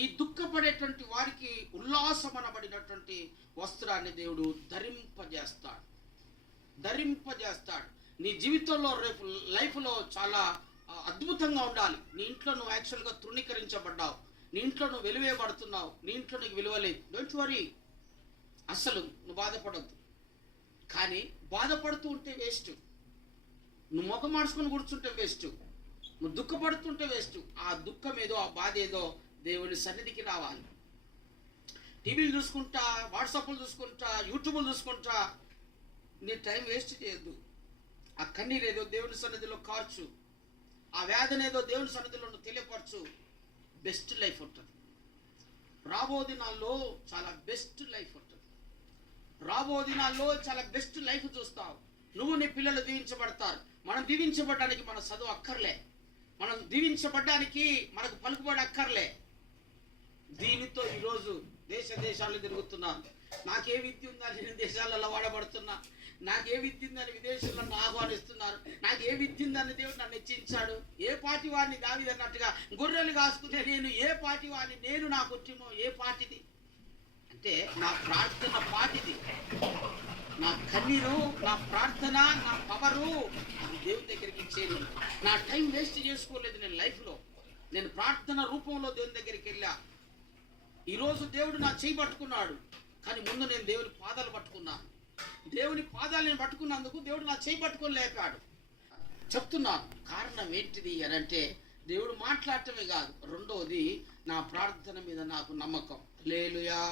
ఈ దుఃఖపడేటువంటి వారికి ఉల్లాసమనబడినటువంటి వస్త్రాన్ని దేవుడు ధరింపజేస్తాడు. నీ జీవితంలో రేపు లైఫ్లో చాలా అద్భుతంగా ఉండాలి. నీ ఇంట్లో నువ్వు యాక్చువల్గా తృణీకరించబడ్డావు, నీ ఇంట్లో నువ్వు వెలువేయబడుతున్నావు, నీ ఇంట్లో నీకు విలువలేదు. డోంట్ వరీ, అసలు నువ్వు బాధపడద్దు. కానీ బాధపడుతూ ఉంటే వేస్ట్, నువ్వు ముఖం మార్చుకొని కూర్చుంటే వేస్ట్, నువ్వు దుఃఖపడుతుంటే వేస్ట్. ఆ దుఃఖం ఏదో, ఆ బాధ ఏదో దేవుని సన్నిధికి రావాలి. టీవీలు చూసుకుంటా, వాట్సాప్లు చూసుకుంటా, యూట్యూబ్లు చూసుకుంటా నీ టైం వేస్ట్ చేయొద్దు. ఆ కన్నీరు ఏదో దేవుని సన్నిధిలో కార్చు, ఆ వేదన ఏదో దేవుని సన్నిధిలో నువ్వు తెలియపరచు. బెస్ట్ లైఫ్ ఉంటుంది. రాబో దినాల్లో చాలా బెస్ట్ లైఫ్ ఉంటుంది. రాబో దినాల్లో చాలా బెస్ట్ లైఫ్ చూస్తావు. నువ్వు నీ పిల్లలు దీవించబడతారు. మనం దీవించబడడానికి మన చదువు అక్కర్లే, మనం దీవించబడ్డానికి మనకు పలుకుబడి అక్కర్లే. దీనితో ఈరోజు దేశాలు తిరుగుతున్నాను. నాకే విద్య ఉందని నేను దేశాలలో వాడబడుతున్నా, నాకే విద్య ఉందని విదేశాల్లో నన్ను ఆహ్వానిస్తున్నారు, నాకు ఏ విద్య ఉందని దేవుడు నన్ను హెచ్చించాడు. ఏ పార్టీ వాడిని దావీదన్నట్టుగా గొర్రెలు కాసుకునే నేను ఏ పార్టీ వాడిని, నేను నా కుటుంబం ఏ పార్టీది అంటే నా ప్రార్థన పార్టీది. నా కన్నీరు, నా ప్రార్థన, నా పవరు అది దేవుని దగ్గరికి ఇచ్చేది. నా టైం వేస్ట్ చేసుకోలేదు. నేను లైఫ్లో నేను ప్రార్థన రూపంలో దేవుని దగ్గరికి వెళ్ళా. ఈరోజు దేవుడు నా చేయి పట్టుకున్నాడు, కానీ ముందు నేను దేవుని పాదాలు పట్టుకున్నాను. దేవుని పాదాలు నేను పట్టుకున్నందుకు దేవుడు నా చేయి పట్టుకొని లేపాడు. చెప్తున్నాను కారణం ఏంటిది అని అంటే, దేవుడు మాట్లాడటమే కాదు, రెండోది నా ప్రార్థన మీద నాకు నమ్మకం. హల్లెలూయా.